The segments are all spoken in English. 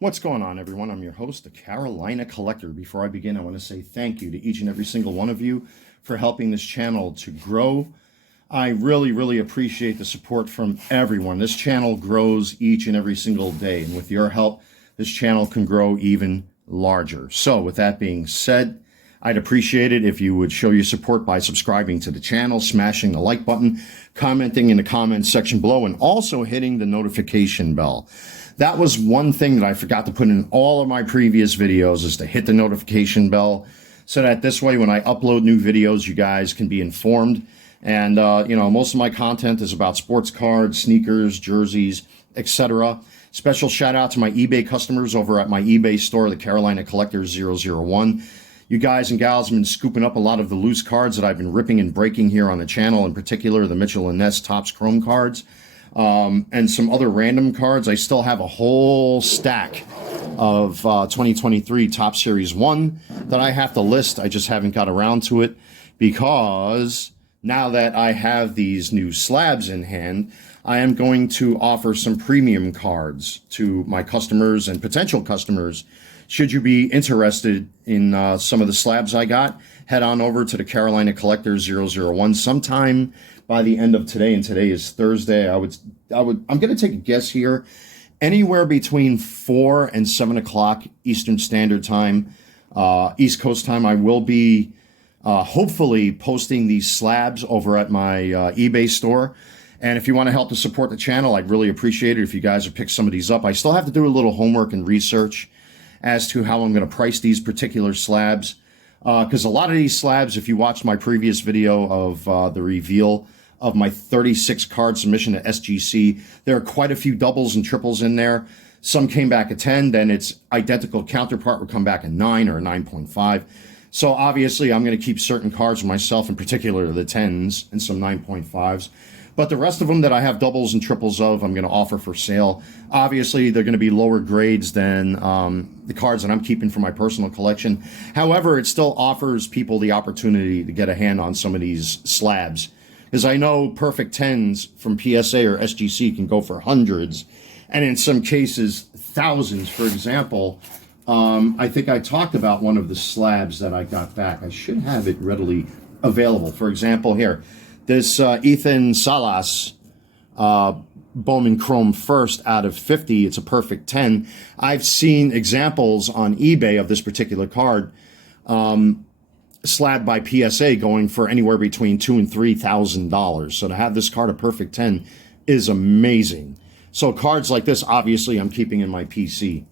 What's going on, everyone? I'm your host, the Carolina Collector. Before I begin, I want to say thank you to each and every single one of you for helping this channel to grow. I really appreciate the support from everyone. This channel grows each and every single day, and with your help, this channel can grow even larger. So with that being said, I'd appreciate it if you would show your support by subscribing to the channel, smashing the like button, commenting in the comments section below, and also hitting the notification bell. That was one thing that I forgot to put in all of my previous videos, is to hit the notification bell so that this way when I upload new videos, you guys can be informed. And, most of my content is about sports cards, sneakers, jerseys, etc. Special shout out to my eBay customers over at my eBay store, the Carolina Collector 001. You guys and gals have been scooping up a lot of the loose cards that I've been ripping and breaking here on the channel, in particular the Mitchell & Ness Topps Chrome cards. And some other random cards. I still have a whole stack of 2023 Topps Series 1 that I have to list. I just haven't got around to it because now that I have these new slabs in hand, I am going to offer some premium cards to my customers and potential customers. Should you be interested in some of the slabs I got, head on over to the Carolina Collector 001 sometime by the end of today, and today is Thursday. I'm going to take a guess here, anywhere between 4 and 7 o'clock Eastern Standard Time, East Coast time. I will be hopefully posting these slabs over at my eBay store. And if you want to help to support the channel, I'd really appreciate it if you guys would pick some of these up. I still have to do a little homework and research as to how I'm going to price these particular slabs. Because a lot of these slabs, if you watched my previous video of the reveal of my 36 card submission to SGC, there are quite a few doubles and triples in there. Some came back at 10, then its identical counterpart would come back at 9 or 9.5. So obviously I'm going to keep certain cards for myself, in particular the 10s and some 9.5s. But the rest of them that I have doubles and triples of, I'm going to offer for sale. Obviously, they're going to be lower grades than the cards that I'm keeping for my personal collection. However, it still offers people the opportunity to get a hand on some of these slabs. Because I know perfect 10s from PSA or SGC can go for hundreds, and in some cases, thousands. For example, I think I talked about one of the slabs that I got back. I should have it readily available. For example, here. This Ethan Salas Bowman Chrome First out of 50. It's a perfect 10. I've seen examples on eBay of this particular card slabbed by PSA going for anywhere between $2,000 and $3,000. So to have this card a perfect 10 is amazing. So cards like this, obviously, I'm keeping in my PC.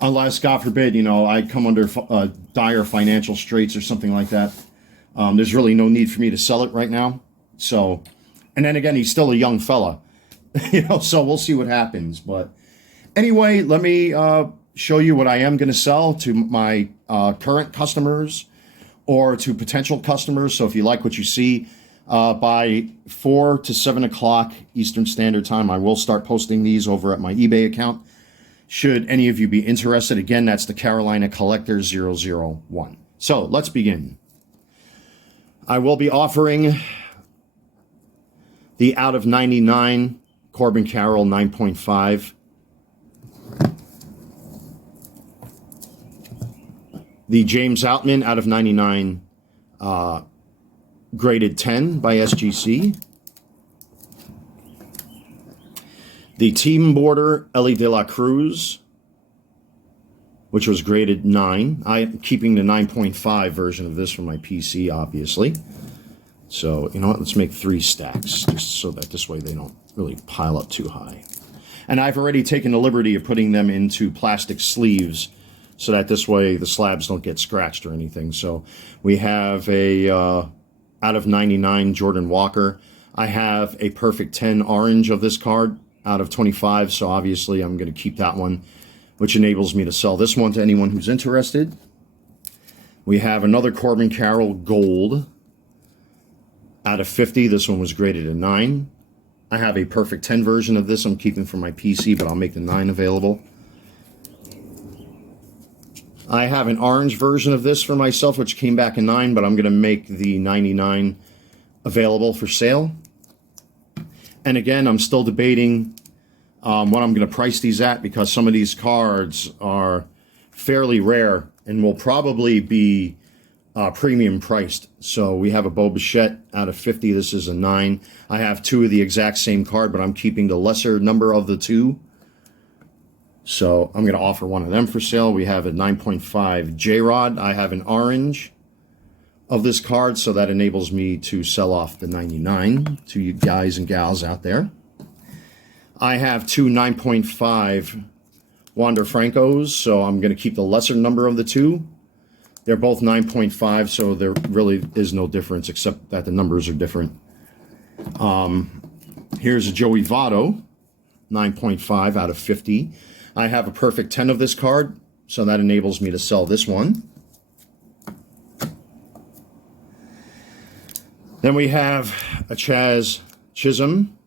Unless, God forbid, I come under dire financial straits or something like that. There's really no need for me to sell it right now. So, and then again, he's still a young fella, so we'll see what happens. But anyway, let me show you what I am going to sell to my current customers or to potential customers. So if you like what you see, by 4 to 7 o'clock Eastern Standard Time, I will start posting these over at my eBay account. Should any of you be interested, again, that's the Carolina Collector 001. So let's begin. I will be offering the out of 99 Corbin Carroll 9.5. The James Outman out of 99 graded 10 by SGC. The Team Border Ellie De La Cruz, which was graded 9. I'm keeping the 9.5 version of this for my PC, obviously. So, you know what, let's make 3 stacks, just so that this way they don't really pile up too high. And I've already taken the liberty of putting them into plastic sleeves, so that this way the slabs don't get scratched or anything. So we have a out of 99 Jordan Walker. I have a perfect 10 orange of this card out of 25, so obviously I'm going to keep that one, which enables me to sell this one to anyone who's interested. We have another Corbin Carroll gold out of 50. This one was graded a 9. I have a perfect 10 version of this I'm keeping for my PC, but I'll make the 9 available. I have an orange version of this for myself, which came back a 9, but I'm going to make the 99 available for sale. And again, I'm still debating what I'm going to price these at, because some of these cards are fairly rare and will probably be premium priced. So we have a Bo Bichette out of 50. This is a 9. I have 2 of the exact same card, but I'm keeping the lesser number of the 2. So I'm going to offer one of them for sale. We have a 9.5 J-Rod. I have an orange of this card, so that enables me to sell off the 99 to you guys and gals out there. I have 2 9.5 Wander Francos, so I'm going to keep the lesser number of the 2. They're both 9.5, so there really is no difference except that the numbers are different. Here's a Joey Votto, 9.5 out of 50. I have a perfect 10 of this card, so that enables me to sell this one. Then we have a Chaz Chisholm,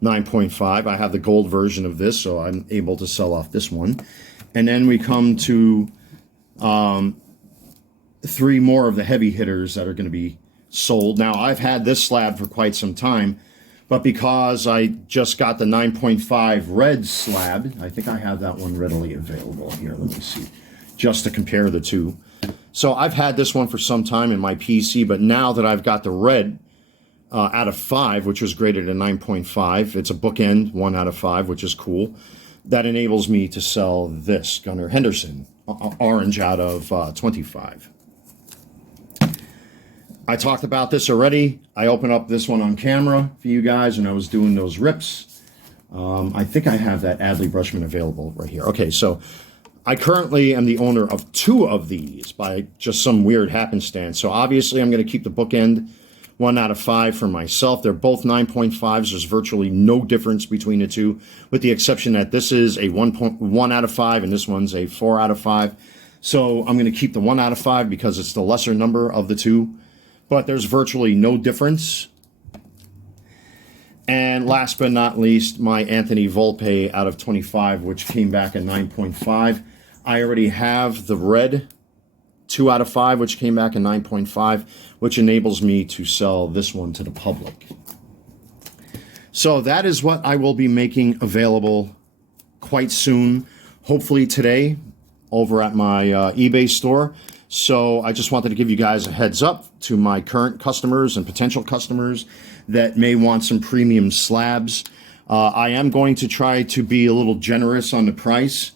9.5. I have the gold version of this, so I'm able to sell off this one. And then we come to 3 more of the heavy hitters that are going to be sold. Now, I've had this slab for quite some time, but because I just got the 9.5 red slab, I think I have that one readily available here. Let me see, just to compare the 2. So I've had this one for some time in my PC, but now that I've got the red out of 5, which was graded at 9.5, it's a bookend 1 out of 5, which is cool. That enables me to sell this Gunnar Henderson orange out of 25. I talked about this already. I opened up this one on camera for you guys, and I was doing those rips. I think I have that Adley Brushman available right here. Okay, so I currently am the owner of 2 of these by just some weird happenstance. So obviously I'm going to keep the bookend 1 out of 5 for myself. They're both 9.5s. There's virtually no difference between the 2, with the exception that this is a 1 out of 5 and this one's a 4 out of 5. So I'm going to keep the 1 out of 5 because it's the lesser number of the 2. But there's virtually no difference. And last but not least, my Anthony Volpe out of 25, which came back at 9.5. I already have the red 2 out of 5, which came back at 9.5, which enables me to sell this one to the public. So that is what I will be making available quite soon, hopefully today, over at my eBay store. So I just wanted to give you guys a heads up to my current customers and potential customers that may want some premium slabs. I am going to try to be a little generous on the price.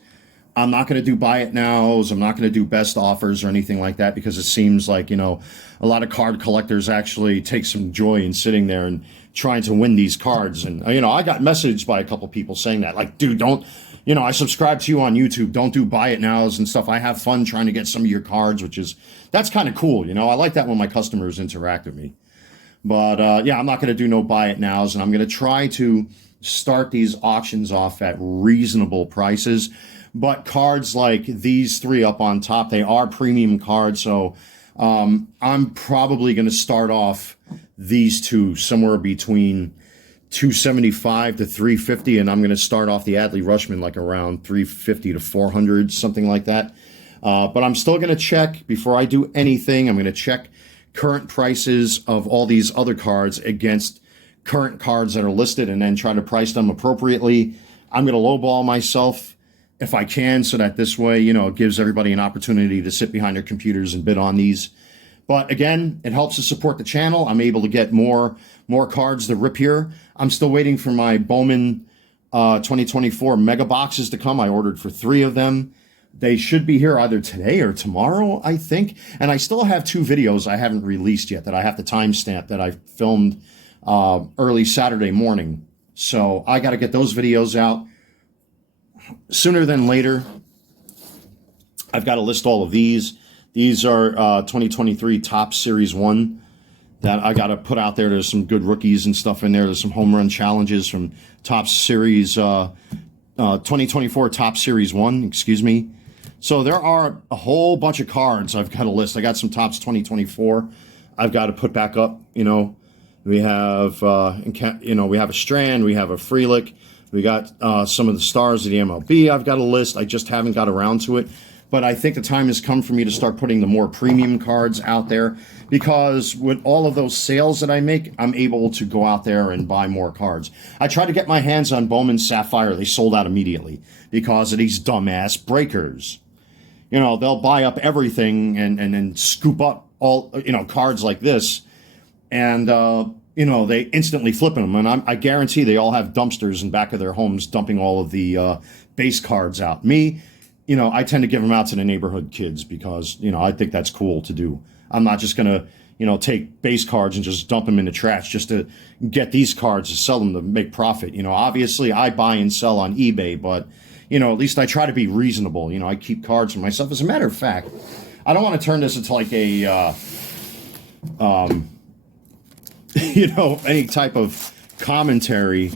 I'm not going to do buy it nows. I'm not going to do best offers or anything like that, because it seems like, you know, a lot of card collectors actually take some joy in sitting there and trying to win these cards. And, you know, I got messaged by a couple people saying that, like, dude, don't, you know, I subscribe to you on YouTube. Don't do buy it nows and stuff. I have fun trying to get some of your cards, which is, that's kind of cool. You know, I like that when my customers interact with me. But, yeah, I'm not going to do no buy it nows. And I'm going to try to start these auctions off at reasonable prices. But cards like these 3 up on top, they are premium cards. So I'm probably going to start off these 2 somewhere between $275 to $350, and I'm going to start off the Adley Rushman like around $350 to $400, something like that. But I'm still going to check before I do anything. I'm going to check current prices of all these other cards against current cards that are listed, and then try to price them appropriately. I'm going to lowball myself if I can, so that this way, you know, it gives everybody an opportunity to sit behind their computers and bid on these. But again, it helps to support the channel. I'm able to get more cards to rip here. I'm still waiting for my Bowman 2024 mega boxes to come. I ordered for 3 of them. They should be here either today or tomorrow, I think. And I still have 2 videos I haven't released yet that I have to timestamp that I filmed early Saturday morning. So I got to get those videos out sooner than later. I've got to list all of these. These are 2023 Topps Series 1 that I got to put out there. There's some good rookies and stuff in there. There's some home run challenges from Topps Series 2024 Topps Series 1, excuse me. So there are a whole bunch of cards I've got to list. I got some Topps 2024 I've got to put back up. You know, we have we have a Strand, we have a Frelick, we got some of the stars of the MLB I've got a list. I just haven't got around to it. but I think the time has come for me to start putting the more premium cards out there, because with all of those sales that I make, I'm able to go out there and buy more cards. I tried to get my hands on Bowman Sapphire. They sold out immediately because of these dumbass breakers. You know, they'll buy up everything and then scoop up all, you know, cards like this, and you know, they instantly flip them. And I guarantee they all have dumpsters in back of their homes dumping all of the base cards out. Me, you know, I tend to give them out to the neighborhood kids because, you know, I think that's cool to do. I'm not just going to, you know, take base cards and just dump them in the trash just to get these cards to sell them to make profit. You know, obviously I buy and sell on eBay, but, you know, at least I try to be reasonable. You know, I keep cards for myself. As a matter of fact, I don't want to turn this into like a, you know, any type of commentary,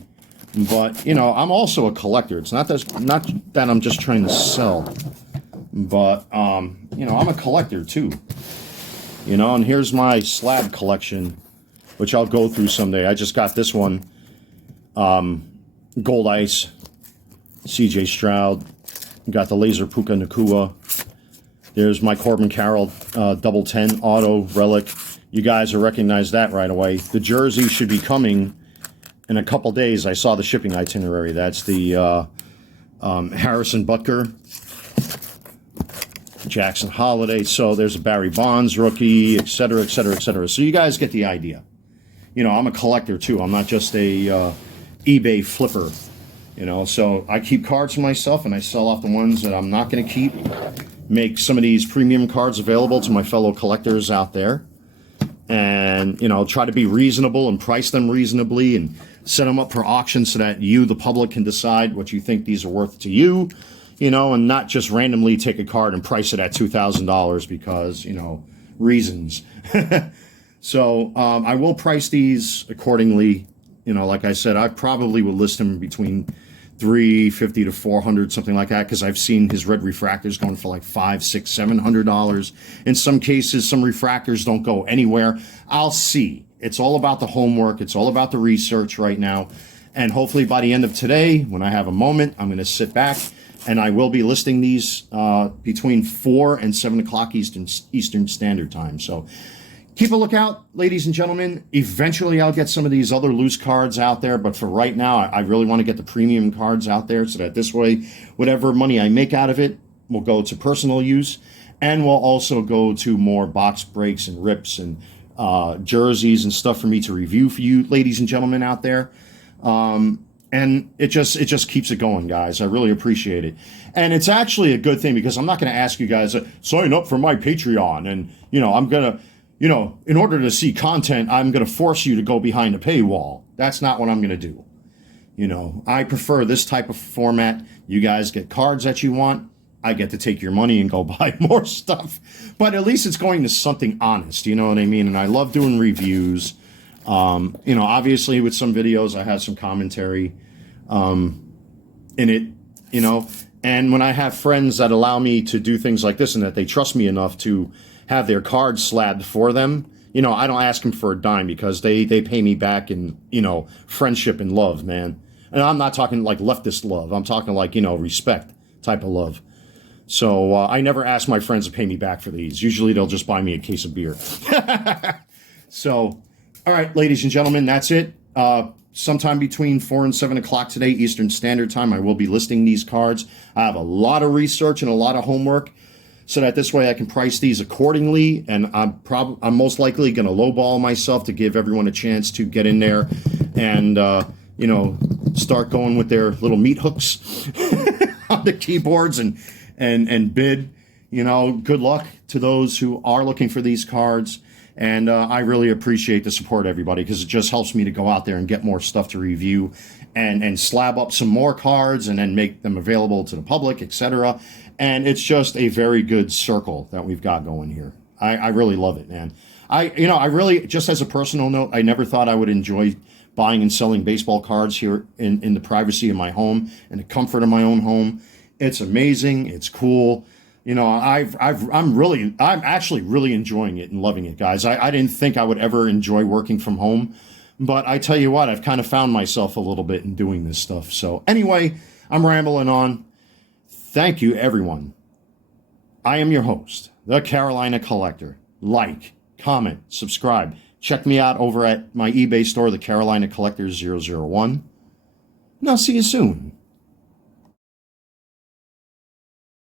but, you know, I'm also a collector. It's not that I'm just trying to sell, but, you know, I'm a collector too, you know, and here's my slab collection, which I'll go through someday. I just got this one, Gold Ice, CJ Stroud, got the Laser Puka Nakua. There's my Corbin Carroll double 10 auto relic. You guys will recognize that right away. The jersey should be coming in a couple days. I saw the shipping itinerary. That's the Harrison Butker, Jackson Holiday. So there's a Barry Bonds rookie, etc., etc., etc. So you guys get the idea. You know, I'm a collector too. I'm not just a eBay flipper. You know, so I keep cards for myself and I sell off the ones that I'm not going to keep. Make some of these premium cards available to my fellow collectors out there. And, you know, try to be reasonable and price them reasonably and set them up for auction so that you, the public, can decide what you think these are worth to you, you know, and not just randomly take a card and price it at $2,000 because, you know, reasons. So I will price these accordingly. You know, like I said, I probably will list them between $350 to $400, something like that, because I've seen his red refractors going for like $500, $600, $700. In some cases, some refractors don't go anywhere. I'll see. It's all about the homework. It's all about the research right now. And hopefully by the end of today, when I have a moment, I'm going to sit back and I will be listing these between 4 and 7 o'clock Eastern Standard Time. So keep a lookout, ladies and gentlemen. Eventually, I'll get some of these other loose cards out there, but for right now, I really want to get the premium cards out there so that this way, whatever money I make out of it will go to personal use, and will also go to more box breaks and rips and jerseys and stuff for me to review for you, ladies and gentlemen out there. And it just keeps it going, guys. I really appreciate it. And it's actually a good thing because I'm not going to ask you guys to sign up for my Patreon and, you know, I'm going to, you know, in order to see content, I'm going to force you to go behind a paywall. That's not what I'm going to do. You know, I prefer this type of format. You guys get cards that you want. I get to take your money and go buy more stuff. But at least it's going to something honest, you know what I mean? And I love doing reviews. You know, obviously with some videos, I have some commentary in it, you know. And when I have friends that allow me to do things like this and that they trust me enough to have their cards slabbed for them, you know, I don't ask them for a dime because they pay me back in, you know, friendship and love, man. And I'm not talking like leftist love. I'm talking like, you know, respect type of love. So I never ask my friends to pay me back for these. Usually they'll just buy me a case of beer. So, all right, ladies and gentlemen, that's it. Sometime between 4 and 7 o'clock today, Eastern Standard Time, I will be listing these cards. I have a lot of research and a lot of homework, so that this way I can price these accordingly, and I'm most likely going to lowball myself to give everyone a chance to get in there and, you know, start going with their little meat hooks on the keyboards and bid. You know, good luck to those who are looking for these cards, and I really appreciate the support, everybody, because it just helps me to go out there and get more stuff to review and slab up some more cards and then make them available to the public, etc. And it's just a very good circle that we've got going here. I really love it, man. I really, just as a personal note, I never thought I would enjoy buying and selling baseball cards here in the privacy of my home and the comfort of my own home. It's amazing. It's cool. You know, I'm actually really enjoying it and loving it, guys. I didn't think I would ever enjoy working from home, but I tell you what, I've kind of found myself a little bit in doing this stuff. So anyway, I'm rambling on. Thank you, everyone, I am your host, the Carolina Collector. Like, comment, subscribe. Check me out over at my eBay store, the Carolina Collector 001. And I'll see you soon.